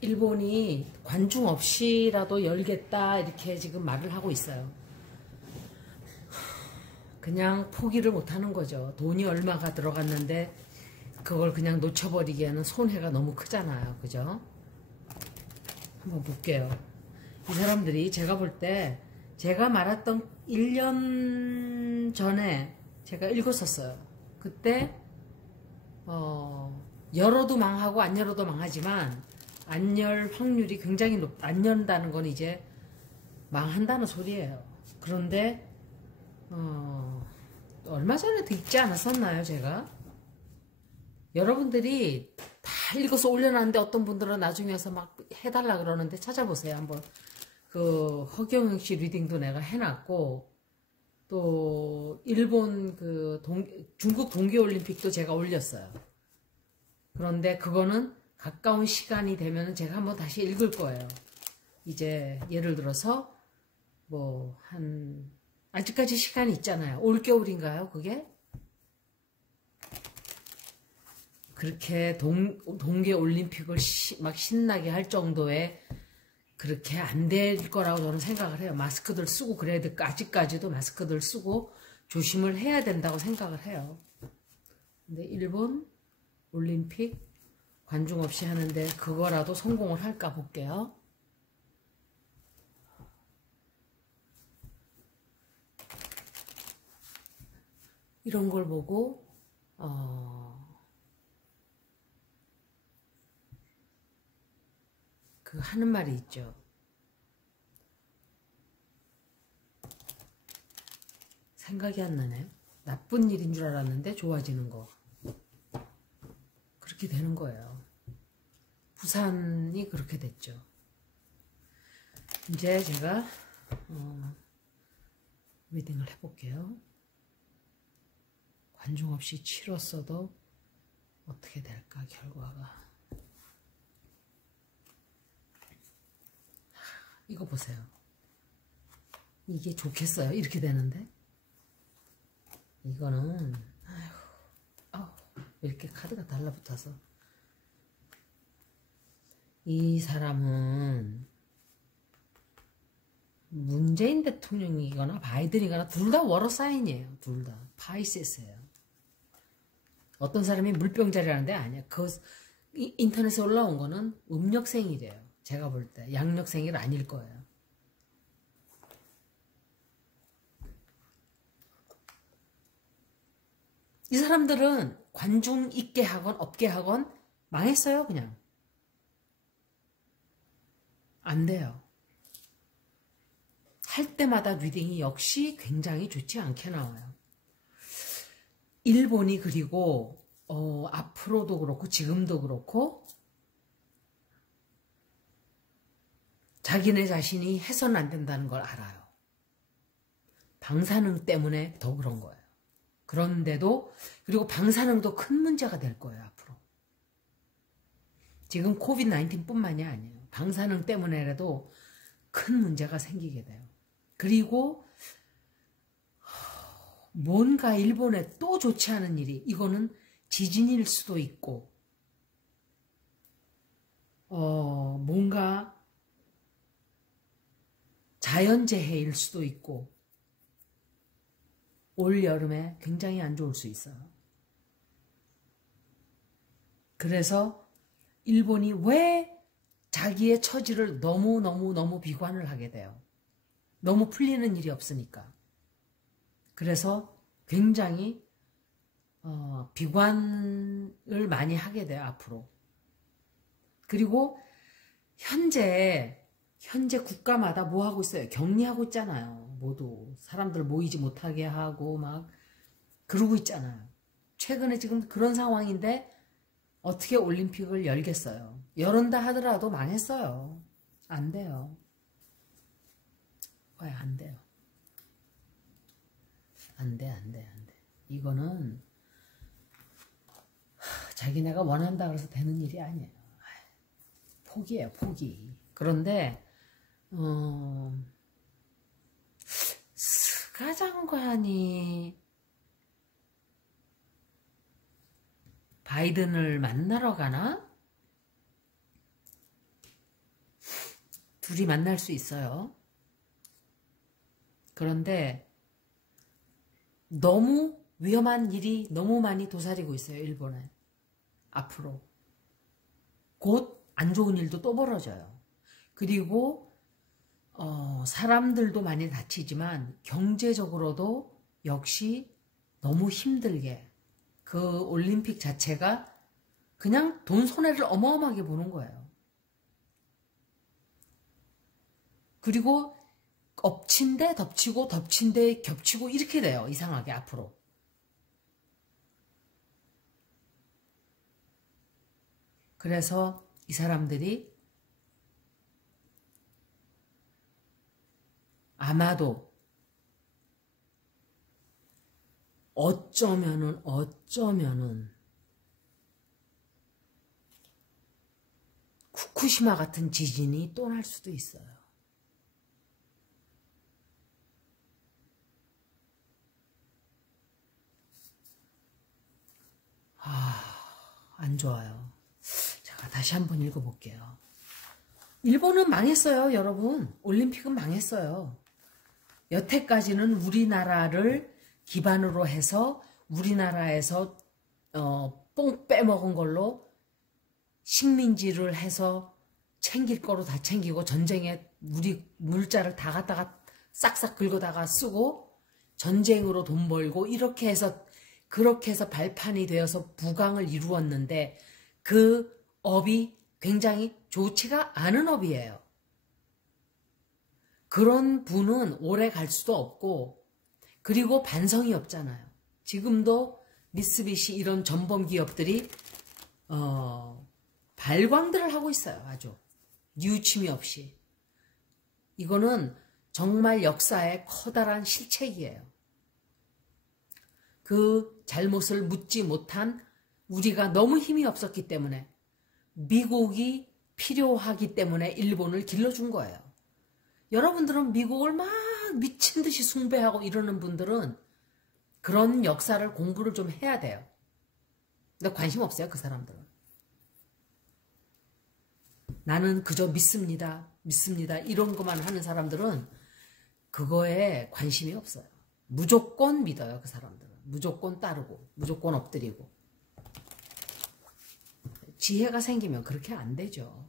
일본이 관중 없이라도 열겠다 이렇게 지금 말을 하고 있어요. 그냥 포기를 못하는 거죠. 돈이 얼마가 들어갔는데 그걸 그냥 놓쳐버리기에는 손해가 너무 크잖아요. 그죠? 한번 볼게요. 이 사람들이 제가 볼 때 제가 말했던 1년 전에 제가 읽었었어요. 그때 열어도 망하고 안 열어도 망하지만 안 열 확률이 굉장히 안 연다는 건 이제 망한다는 소리예요. 그런데 얼마 전에도 읽지 않았었나요, 제가? 여러분들이 다 읽어서 올려놨는데 어떤 분들은 나중에 와서 막 해달라 그러는데 찾아보세요. 한번 그 허경영 씨 리딩도 내가 해놨고 또 일본 그 중국 동계올림픽도 제가 올렸어요. 그런데 그거는 가까운 시간이 되면 제가 한번 다시 읽을 거예요. 이제 예를 들어서 뭐 아직까지 시간이 있잖아요. 올겨울인가요, 그게? 그렇게 동계올림픽을 막 신나게 할 정도의 그렇게 안 될 거라고 저는 생각을 해요. 마스크들 쓰고 그래야 될 거, 아직까지도 마스크들 쓰고 조심을 해야 된다고 생각을 해요. 근데 일본 올림픽 관중 없이 하는데 그거라도 성공을 할까 볼게요. 이런 걸 보고 그 하는 말이 있죠. 생각이 안 나네요. 나쁜 일인 줄 알았는데 좋아지는 거. 그렇게 되는 거예요. 부산이 그렇게 됐죠. 이제 제가 리딩을 해볼게요. 관중 없이 치렀어도 어떻게 될까, 결과가. 이거 보세요. 이게 좋겠어요? 이렇게 되는데? 이거는 이렇게 카드가 달라붙어서 이 사람은 문재인 대통령이거나 바이든이거나 둘 다 워러 사인이에요. 둘 다 파이세스예요. 어떤 사람이 물병자리라는데 아니야. 그 인터넷에 올라온 거는 음력생이래요. 제가 볼 때 양력생일 아닐 거예요. 이 사람들은 관중 있게 하건 없게 하건 망했어요. 그냥 안 돼요. 할 때마다 리딩이 역시 굉장히 좋지 않게 나와요. 일본이 그리고 앞으로도 그렇고 지금도 그렇고 자기네 자신이 해서는 안 된다는 걸 알아요. 방사능 때문에 더 그런 거예요. 그런데도 그리고 방사능도 큰 문제가 될 거예요. 앞으로. 지금 코비드-19 뿐만이 아니에요. 방사능 때문에라도 큰 문제가 생기게 돼요. 그리고 뭔가 일본에 또 좋지 않은 일이, 이거는 지진일 수도 있고 뭔가 자연재해일 수도 있고 올 여름에 굉장히 안 좋을 수 있어요. 그래서 일본이 왜 자기의 처지를 너무 비관을 하게 돼요. 너무 풀리는 일이 없으니까. 그래서 굉장히 비관을 많이 하게 돼요. 앞으로. 그리고 현재 국가마다 뭐 하고 있어요? 격리하고 있잖아요. 모두 사람들 모이지 못하게 하고 막 그러고 있잖아요. 최근에 지금 그런 상황인데 어떻게 올림픽을 열겠어요? 열은다 하더라도 망했어요. 안 돼요. 왜 안 돼요? 안 돼. 이거는 자기네가 원한다 그래서 되는 일이 아니에요. 포기예요, 포기. 그런데 스가 장관이 바이든을 만나러 가나? 둘이 만날 수 있어요. 그런데 너무 위험한 일이 너무 많이 도사리고 있어요. 일본에. 앞으로. 곧 안 좋은 일도 또 벌어져요. 그리고 사람들도 많이 다치지만 경제적으로도 역시 너무 힘들게 그 올림픽 자체가 그냥 돈 손해를 어마어마하게 보는 거예요. 그리고 엎친 데 덮치고 덮친 데 겹치고 이렇게 돼요. 이상하게 앞으로. 그래서 이 사람들이 아마도 어쩌면은 후쿠시마 같은 지진이 또 날 수도 있어요. 안 좋아요. 제가 다시 한번 읽어볼게요. 일본은 망했어요, 여러분. 올림픽은 망했어요. 여태까지는 우리나라를 기반으로 해서 우리나라에서 뽕 빼먹은 걸로 식민지를 해서 챙길 거로 다 챙기고 전쟁에 우리 물자를 다 갖다가 싹싹 긁어다가 쓰고 전쟁으로 돈 벌고 그렇게 해서 발판이 되어서 부강을 이루었는데 그 업이 굉장히 좋지가 않은 업이에요. 그런 분은 오래 갈 수도 없고 그리고 반성이 없잖아요. 지금도 미쓰비시 이런 전범 기업들이 발광들을 하고 있어요. 아주 뉘우침이 없이. 이거는 정말 역사의 커다란 실책이에요. 그 잘못을 묻지 못한 우리가 너무 힘이 없었기 때문에 미국이 필요하기 때문에 일본을 길러준 거예요. 여러분들은 미국을 막 미친 듯이 숭배하고 이러는 분들은 그런 역사를 공부를 좀 해야 돼요. 근데 관심 없어요, 그 사람들은. 나는 그저 믿습니다. 이런 것만 하는 사람들은 그거에 관심이 없어요. 무조건 믿어요, 그 사람들은. 무조건 따르고, 무조건 엎드리고. 지혜가 생기면 그렇게 안 되죠.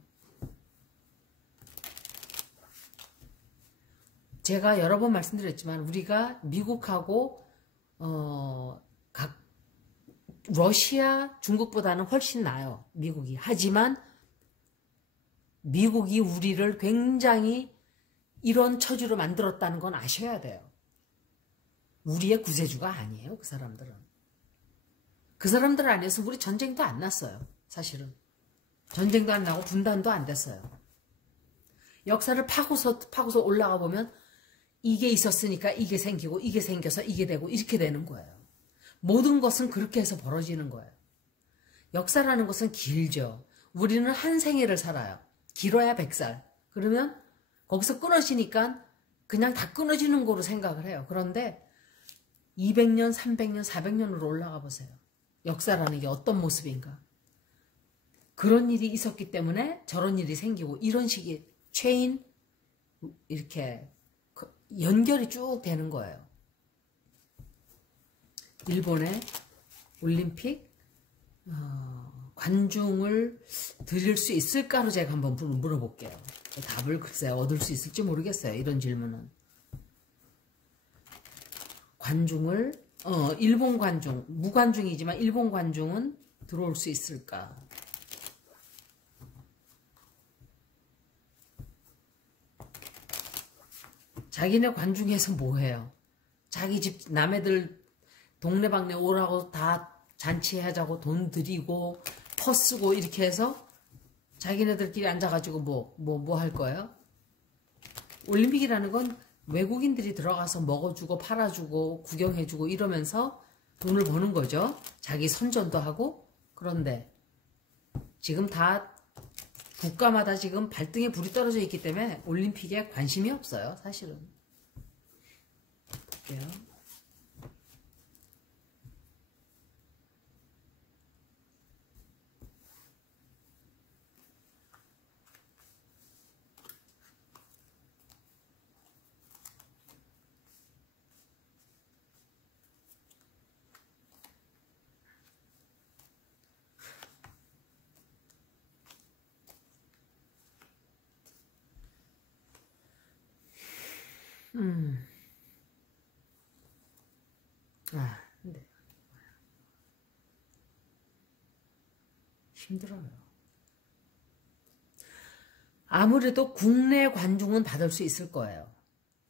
제가 여러 번 말씀드렸지만 우리가 미국하고 러시아, 중국보다는 훨씬 나아요. 미국이. 하지만 미국이 우리를 굉장히 이런 처지로 만들었다는 건 아셔야 돼요. 우리의 구세주가 아니에요. 그 사람들은. 그 사람들 안에서 우리 전쟁도 안 났어요. 사실은. 전쟁도 안 나고 분단도 안 됐어요. 역사를 파고서 올라가 보면 이게 있었으니까 이게 생기고 이게 생겨서 이게 되고 이렇게 되는 거예요. 모든 것은 그렇게 해서 벌어지는 거예요. 역사라는 것은 길죠. 우리는 한 생애를 살아요. 길어야 100살. 그러면 거기서 끊어지니까 그냥 다 끊어지는 거로 생각을 해요. 그런데 200년, 300년, 400년으로 올라가 보세요. 역사라는 게 어떤 모습인가. 그런 일이 있었기 때문에 저런 일이 생기고 이런 식의 체인 이렇게 연결이 쭉 되는 거예요. 일본의 올림픽 관중을 드릴 수 있을까로 제가 한번 물어볼게요. 답을 글쎄요 얻을 수 있을지 모르겠어요. 이런 질문은. 관중을 일본 관중, 무관중이지만 일본 관중은 들어올 수 있을까? 자기네 관중에서 뭐해요? 자기 집 남애들 동네방네 오라고 다 잔치하자고 돈 드리고 퍼 쓰고 이렇게 해서 자기네들끼리 앉아가지고 뭐 할 거예요? 올림픽이라는 건 외국인들이 들어가서 먹어주고 팔아주고 구경해주고 이러면서 돈을 버는 거죠. 자기 선전도 하고. 그런데 지금 다 국가마다 지금 발등에 불이 떨어져 있기 때문에 올림픽에 관심이 없어요. 사실은. 볼게요. 음. 근데 힘들어요. 아무래도 국내 관중은 받을 수 있을 거예요.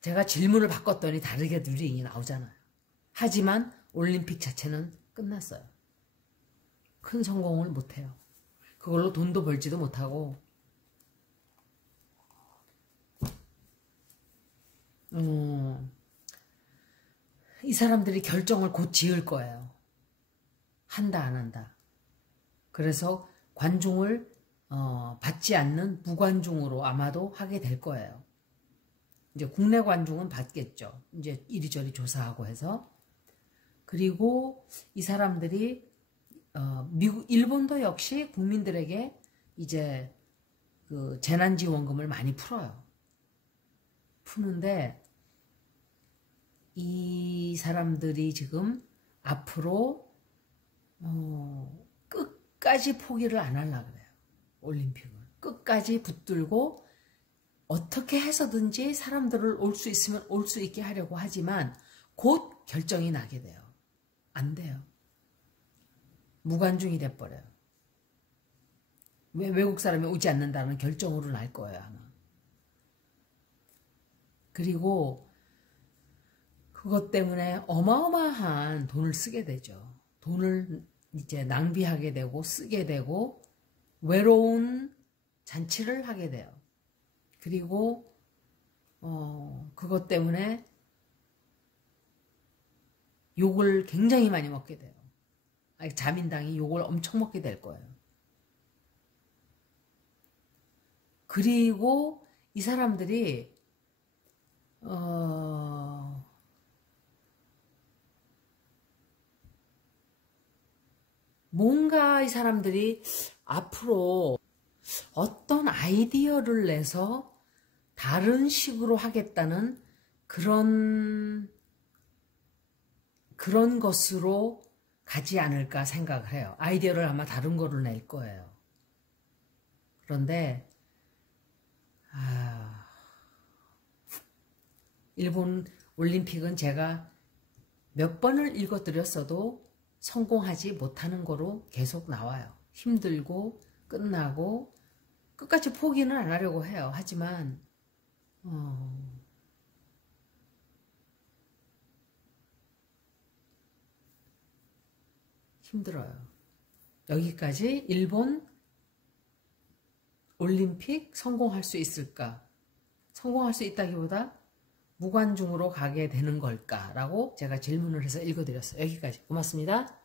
제가 질문을 바꿨더니 다르게 누리닝이 나오잖아요. 하지만 올림픽 자체는 끝났어요. 큰 성공을 못해요. 그걸로 돈도 벌지도 못하고 이 사람들이 결정을 곧 지을 거예요. 한다 안 한다. 그래서 관중을 받지 않는 무관중으로 아마도 하게 될 거예요. 이제 국내 관중은 받겠죠. 이제 이리저리 조사하고 해서. 그리고 이 사람들이 일본도 역시 국민들에게 이제 그 재난지원금을 많이 풀어요. 푸는데 이 사람들이 지금 앞으로 끝까지 포기를 안 하려고 그래요. 올림픽을. 끝까지 붙들고 어떻게 해서든지 사람들을 올 수 있으면 올 수 있게 하려고 하지만 곧 결정이 나게 돼요. 안 돼요. 무관중이 돼버려요. 외국 사람이 오지 않는다는 결정으로 날 거예요, 아마. 그리고 그것 때문에 어마어마한 돈을 쓰게 되죠. 돈을 이제 낭비하게 되고 쓰게 되고 외로운 잔치를 하게 돼요. 그리고 그것 때문에 욕을 굉장히 많이 먹게 돼요. 자민당이 욕을 엄청 먹게 될 거예요. 그리고 이 사람들이 뭔가 이 사람들이 앞으로 어떤 아이디어를 내서 다른 식으로 하겠다는 그런 것으로 가지 않을까 생각을 해요. 아이디어를 아마 다른 거를 낼 거예요. 그런데 일본 올림픽은 제가 몇 번을 읽어드렸어도 성공하지 못하는 거로 계속 나와요. 힘들고 끝나고 끝까지 포기는 안 하려고 해요. 하지만 힘들어요. 여기까지 일본 올림픽 성공할 수 있을까? 성공할 수 있다기보다 무관중으로 가게 되는 걸까라고 제가 질문을 해서 읽어드렸어요. 여기까지. 고맙습니다.